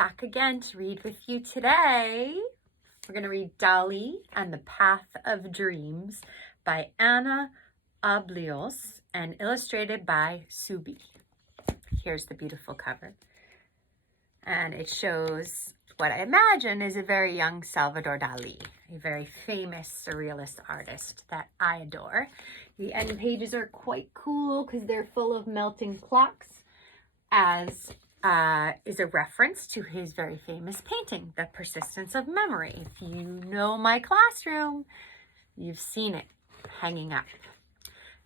back again to read with you today. We're going to read Dali and the Path of Dreams by Obiols and illustrated by Subi. Here's the beautiful cover. And it shows what I imagine is a very young Salvador Dali, a very famous surrealist artist that I adore. The end pages are quite cool because they're full of melting clocks, as is a reference to his very famous painting, The Persistence of Memory. If you know my classroom, you've seen it hanging up.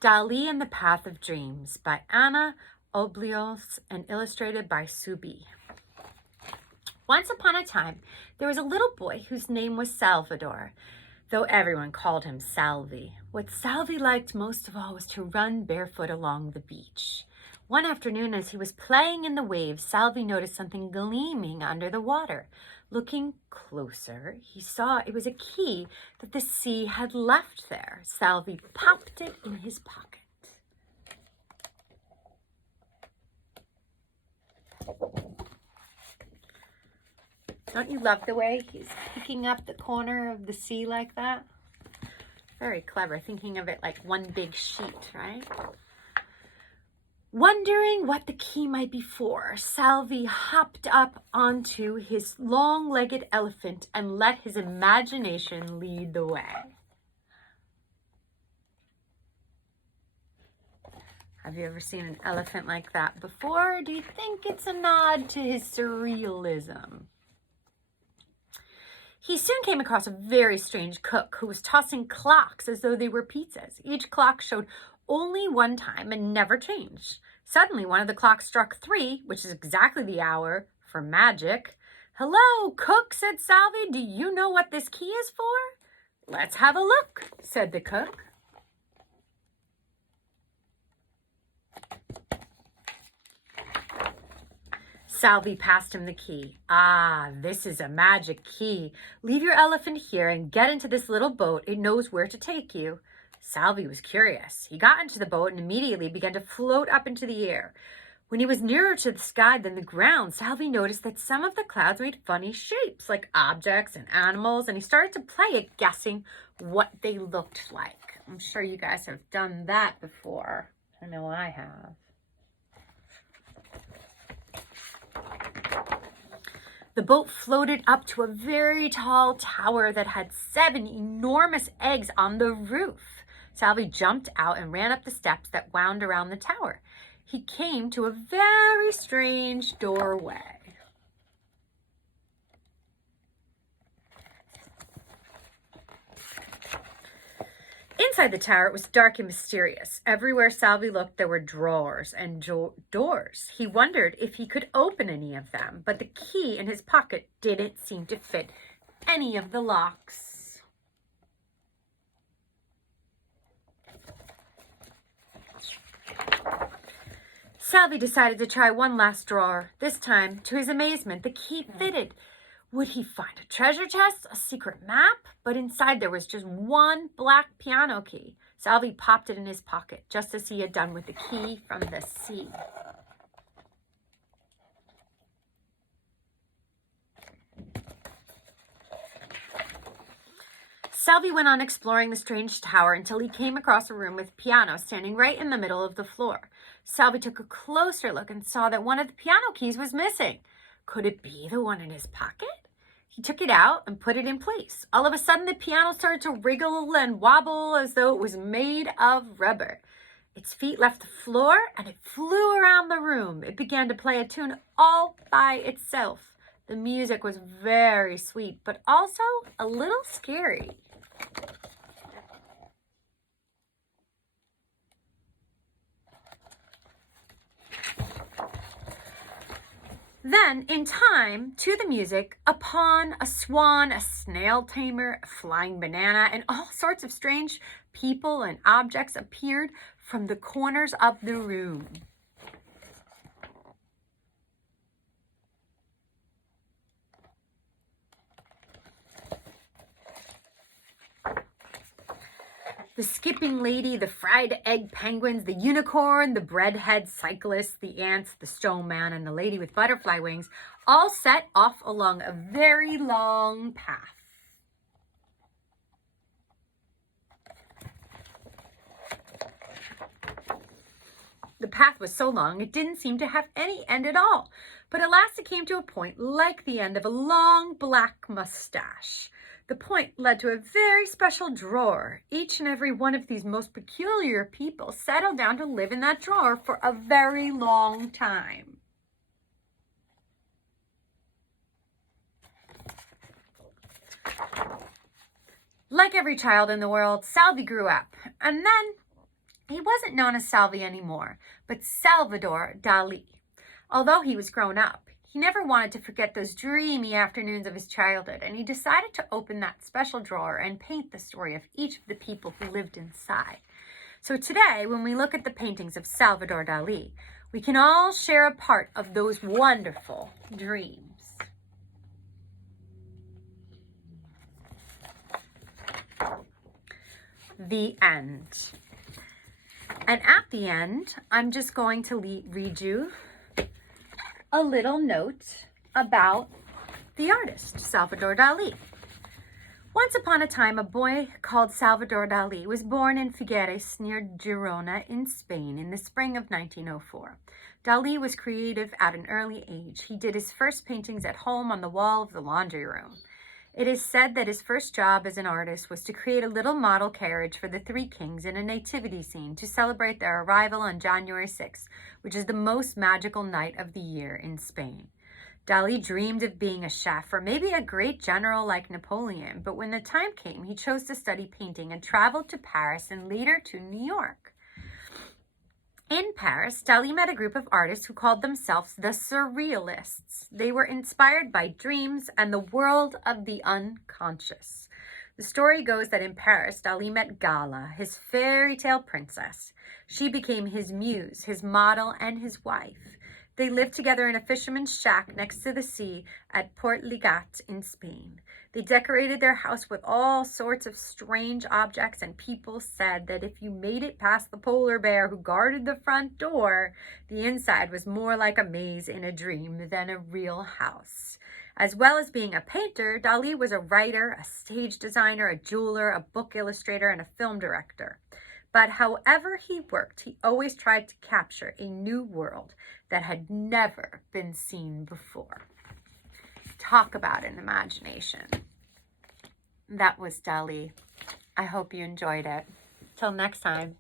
Dali and the Path of Dreams by Obiols and illustrated by Subi. Once upon a time, there was a little boy whose name was Salvador, though everyone called him Salvi. What Salvi liked most of all was to run barefoot along the beach. One afternoon, as he was playing in the waves, Salvi noticed something gleaming under the water. Looking closer, he saw it was a key that the sea had left there. Salvi popped it in his pocket. Don't you love the way he's picking up the corner of the sea like that? Very clever, thinking of it like one big sheet, right? Wondering what the key might be for, Salvi hopped up onto his long-legged elephant and let his imagination lead the way. Have you ever seen an elephant like that before? Or do you think it's a nod to his surrealism? He soon came across a very strange cook who was tossing clocks as though they were pizzas. Each clock showed only one time and never changed. Suddenly, one of the clocks struck 3, which is exactly the hour for magic. "Hello, cook," said Salvi. "Do you know what this key is for?" "Let's have a look," said the cook. Salvi passed him the key. "Ah, this is a magic key. Leave your elephant here and get into this little boat. It knows where to take you." Salvi was curious. He got into the boat and immediately began to float up into the air. When he was nearer to the sky than the ground, Salvi noticed that some of the clouds made funny shapes, like objects and animals, and he started to play at guessing what they looked like. I'm sure you guys have done that before. I know I have. The boat floated up to a very tall tower that had 7 enormous eggs on the roof. Salvi jumped out and ran up the steps that wound around the tower. He came to a very strange doorway. Inside the tower, it was dark and mysterious. Everywhere Salvi looked, there were drawers and doors. He wondered if he could open any of them, but the key in his pocket didn't seem to fit any of the locks. Salvi decided to try one last drawer. This time, to his amazement, the key fitted. Would he find a treasure chest, a secret map? But inside there was just one black piano key. Salvi popped it in his pocket, just as he had done with the key from the sea. Salvi went on exploring the strange tower until he came across a room with a piano standing right in the middle of the floor. Salvi took a closer look and saw that one of the piano keys was missing. Could it be the one in his pocket? He took it out and put it in place. All of a sudden, the piano started to wriggle and wobble as though it was made of rubber. Its feet left the floor and it flew around the room. It began to play a tune all by itself. The music was very sweet, but also a little scary. Then, in time, to the music, a pawn, a swan, a snail tamer, a flying banana, and all sorts of strange people and objects appeared from the corners of the room. The skipping lady, the fried egg penguins, the unicorn, the breadhead cyclist, the ants, the stone man, and the lady with butterfly wings all set off along a very long path. The path was so long it didn't seem to have any end at all, but at last it came to a point like the end of a long black mustache. The point led to a very special drawer. Each and every one of these most peculiar people settled down to live in that drawer for a very long time. Like every child in the world, Salvi grew up, and then he wasn't known as Salvi anymore, but Salvador Dali. Although he was grown up, he never wanted to forget those dreamy afternoons of his childhood, and he decided to open that special drawer and paint the story of each of the people who lived inside. So today, when we look at the paintings of Salvador Dali, we can all share a part of those wonderful dreams. The end. And at the end, I'm just going to read you a little note about the artist, Salvador Dali. Once upon a time, a boy called Salvador Dali was born in Figueres near Girona in Spain in the spring of 1904. Dali was creative at an early age. He did his first paintings at home on the wall of the laundry room. It is said that his first job as an artist was to create a little model carriage for the three kings in a nativity scene to celebrate their arrival on January 6th, which is the most magical night of the year in Spain. Dali dreamed of being a chef or maybe a great general like Napoleon, but when the time came, he chose to study painting and traveled to Paris and later to New York. In Paris, Dali met a group of artists who called themselves the Surrealists. They were inspired by dreams and the world of the unconscious. The story goes that in Paris, Dali met Gala, his fairy tale princess. She became his muse, his model, and his wife. They lived together in a fisherman's shack next to the sea at Port Ligat in Spain. They decorated their house with all sorts of strange objects, and people said that if you made it past the polar bear who guarded the front door, the inside was more like a maze in a dream than a real house. As well as being a painter, Dali was a writer, a stage designer, a jeweler, a book illustrator, and a film director. But however he worked, he always tried to capture a new world that had never been seen before. Talk about an imagination. That was Dali. I hope you enjoyed it. Till next time.